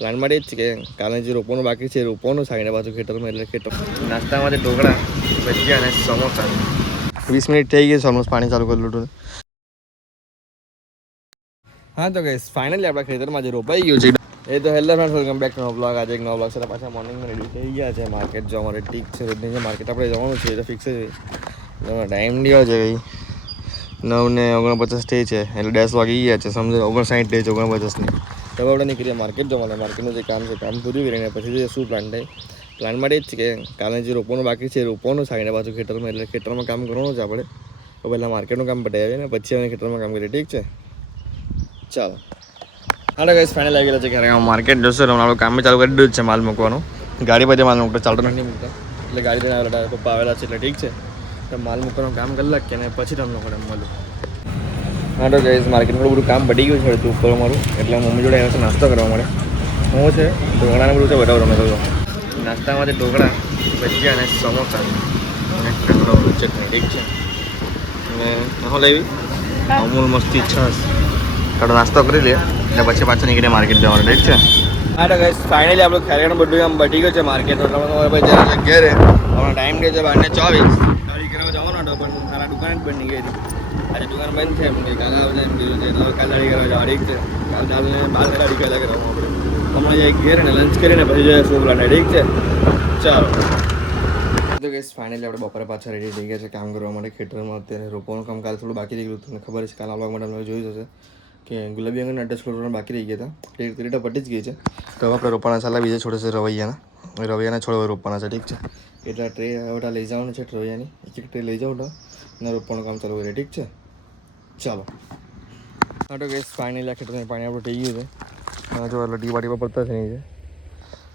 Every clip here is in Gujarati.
પ્લાનમાં જ છે કે કાલે જે રોપવાનું બાકી છે રોપવાનું સાંજે પાછું ખેતરમાં એટલે ખેતર નાસ્તામાંથી ઢોકળા ભજીયા અને સમોસા 20 મિનિટ થઈ ગઈ છે ઓલમોસ્ટ પાણી ચાલુ કરેલું હતું હા તો ગાઈસ ફાઇનલી આપણા ખેતરમાં જે રોપાઈ ગયું છે એ તો hello friends welcome back to blog આજે એક નવો બ્લોગ છે પાછા મોર્નિંગમાં રેડી થઈ ગયા છે માર્કેટ જવા માટે ઠીક છે રોજની જે માર્કેટ આપણે જવાનું છે એ તો ફિક્સ છે ટાઈમ લ્યો છે ભાઈ 9:49 થઈ છે એટલે 10 વાગી ગયા છે સમજો 59 થઈ છે 49ની તો આપણે નીકળીએ માર્કેટ જવા માર્કેટનું જે કામ છે કામ પૂરું કરીને પછી જે શું પ્લાન થાય પ્લાનમાં જ છે કે કાલે જે રોપવાનું બાકી છે રોપવાનું સાંજે પાછું ખેતરમાં એટલે ખેતરમાં કામ કરવાનું છે આપણે તો પહેલાં માર્કેટનું કામ પતાવીએ ને પછી અમે ખેતરમાં કામ કરીએ ઠીક છે ચાલો હા ગાઈસ ફાઇનલ આવી ગયેલા છે ઘરે માર્કેટ જશો તો આપણું કામ ચાલુ કરી દીધું છે માલ મૂકવાનું ગાડી પછી માલ મૂકતો ચાલતો નથી મૂકતા એટલે ગાડી લઈને આવેલા પપ્પા આવેલા છે એટલે ઠીક છે તો માલ મૂકવાનું કામ કરી લાગીએ ને પછી તમને પડે મળું હા તો ગાઈસ માર્કેટમાં બધું કામ પડી ગયું છે ઉપર મારું એટલે મમ્મી જોડે આવ્યા છે નાસ્તો કરવા મળે શું છે ઢોકળાને બધું છે બતાવો તમે તો નાસ્તામાં ઢોકળા ભજીયા અને સમોસા અને ચટણી ઠીક છે અને શું લેવી અમૂલ મસ્તી છાશ થોડો નાસ્તો કરી લે એટલે પછી પાછું નીકળીએ માર્કેટ જવાનું ઠીક છે હા તો ગાઈસ ફાઇનલી આપણું ખેરિયાનું બધું આમ બટી ગયું છે માર્કેટ એટલે ભાઈ જરા ઘેરે હમણાં ટાઈમ રહે છે 12:24 ગાડી કરવા જવાનો હતો પણ મારા દુકાન જ બંધ ગઈ હતી આજે દુકાન બંધ છે એમ કે કાલે આવજે એમ કીધું છે તો કાલે ગાડી કરવા જવા ઠીક છે કાલે ચાલને 12 ગાડી પહેલાં કરવાનું આપણે હમણાં જઈ ઘેર ને લંચ કરીને પછી જઈએ શું પ્લાન ઠીક છે ચાલો તો ગાઈસ ફાઇનલી આપણે બપોરે પાછા રેડી થઈ ગયા છે કામ કરવા માટે ખેતરમાં અત્યારે રોપવાનું કામ કાલે થોડું બાકી રહી ગયું તમને ખબર છે કાલના બ્લોગમાં તમે જોઈ જશે કે ગુલાબી અંગના અટેચ ફ્લોરમાં બાકી રહી ગયા હતા તે તો પટી જ ગઈ છે તો હવે આપણે રોપવાના ચાલા બીજા છોડે છે રવૈયાના છોડ રોપવાના છે ઠીક છે એટલે ટ્રે હવે લઈ જવાનું છે રવૈયાની એક ટ્રે લઈ જાઓ તો અને રોપવાનું કામ ચાલુ કરીએ ઠીક છે ચાલો હા તો ગેસ ફાઇનલી આ ખેતરમાં પાણી આપણું થઈ ગયું છે જો એટલે ટીપા પડતા જ નહીં છે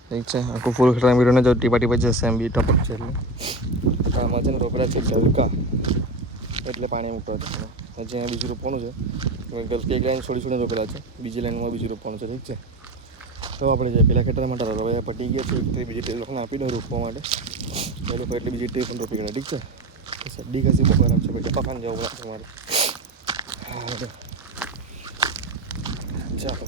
ઠીક છે આખું ફૂલ ખેતરમાં બીડો ને જો ટીપા જશે એમ બી ટપક છે એટલે આમાં છે ને રોપેલા છે ગલકા એટલે પાણી મૂકવા છે જ્યાં બીજું રોપવાનું છે ગલકી એક લાઈન છોડી રોપેલા છે બીજી લાઈનમાં બીજું રોપવાનું છે ઠીક છે તો આપણે જે પેલા ખેતર માટે રવૈયા પટી ગયા છે એક બીજી ટ્રે લોકોને આપી દો રોપવા માટે એ લોકો એટલે બીજી ટ્રે પણ રોપી ગયા ઠીક છે સડ્ડી ખસી બપોર આપશે ભાઈ પપ્પાને જવું પડશે મારે ચાલો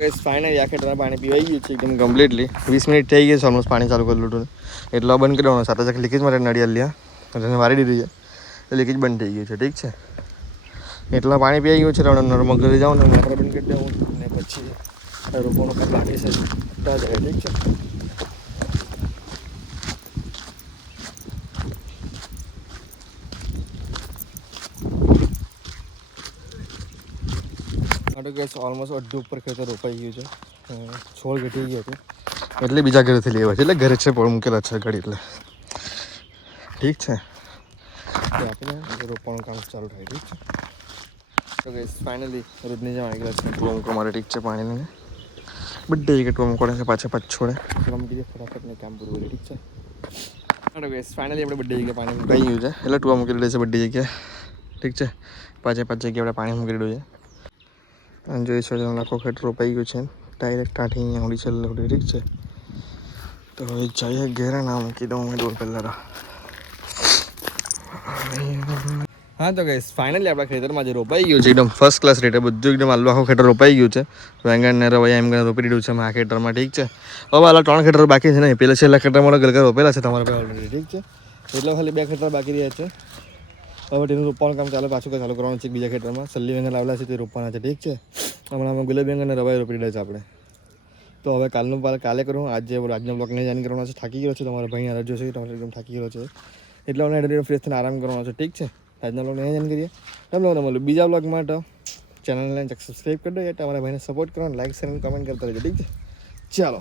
ગેસ ફાઇનલી આ ખેતરમાં પાણી પીવાઈ ગયું છે એકદમ કમ્પ્લીટલી 20 મિનિટ થઈ ગઈ છે ઓલમોસ્ટ પાણી ચાલુ કરેલું હતું એટલે બંધ કરી દેવાનું સાથે લીકેજ માટે નડિયાદ લ્યા એને વારી દીધી છે લીકેજ બંધ થઈ ગયું છે ઠીક છે એટલા પાણી પી ગયું છે નર્મક ઘરે જાઉં ને આપણે બંધ કરી દેવું અને પછી રોપવાનું કામ બાકી છે ત્યાં જાય ઠીક છે માટે ગેસ ઓલમોસ્ટ અડધું ઉપર ખેતર રોપાઈ ગયું છે છોડ ઘટી ગયો હતું એટલે બીજા ઘરેથી લેવા છે એટલે ઘરે છે પણ મૂકેલા છે ઘડી એટલે ઠીક છે આપણે રોપવાનું કામ ચાલુ થાય ઠીક છે તો ગેસ ફાઇનલી રોજની જેમ આવી ગયા છે ટુવા મૂકવા માટે ઠીક છે પાણી લઈને બધી જગ્યાએ ટુવા મૂકવાના છે પાછા છોડે કીધે ફટાફટ નહીં કામ પૂરું કરે ઠીક છે તો ગેસ ફાઇનલી આપણે બધી જગ્યાએ પાણી મુકાઈ ગયું છે એટલે ટુવા મૂકી દીધું છે બધી જગ્યાએ ઠીક છે પાંચે જગ્યાએ આપણે પાણી મૂકી દીધું છે અને જોઈ શકો આખો ખેતર રોપાઈ ગયું છે ડાયરેક્ટ ટાંઠી અહીંયા હોડી છેલ્લે હોડી ઠીક છે તો હવે જઈએ ઘેરે ના મૂકી દઉં મેં દોર પહેલાં હા તો ગાઈસ ફાઇનલી આપણા ખેતરમાં જે રોપાઈ ગયું છે એકદમ ફર્સ્ટ ક્લાસ રેટ બધું એકદમ આલુ આખું ખેતર રોપાઈ ગયું છે વેંગણ ને રવૈયા એમ રોપી દીધું છે આ ખેતરમાં ઠીક છે હવે આલા 3 ખેતર બાકી છે નહીં પેલા છેલ્લા ખેતરમાં ગલકા રોપેલા છે તમારા પાસે ઓલરેડી ઠીક છે એટલે ખાલી 2 ખેતર બાકી રહ્યા છે હવે તેનું રોપવાનું કામ પાછું ચાલુ કરવાનું છે બીજા ખેતરમાં સલ્લી વેંગણ લાવેલા છે તે રોપવાના છે ઠીક છે હમણાં અમે ગુલાબી વેંગણ અને રવાઈ રોપી દીધા છે આપણે તો હવે કાલે કરું આજનો બ્લોગને જાણ કરવાનો છે થાકી ગયો છે તમારા ભાઈ આ રજો છે તમારે એકદમ થાકી ગયો છે એટલે અમને ફ્રેશ થઈને આરામ કરવાનો છે ઠીક છે આજના બ્લોગને જાણ કરીએ તમને મળ્યું બીજા બ્લોગ માટે ચેનલને સબસ્ક્રાઈબ કરી દો તમારા ભાઈને સપોર્ટ કરો લાઈક શેર અને કમેન્ટ કરતા રહેજો ઠીક છે ચાલો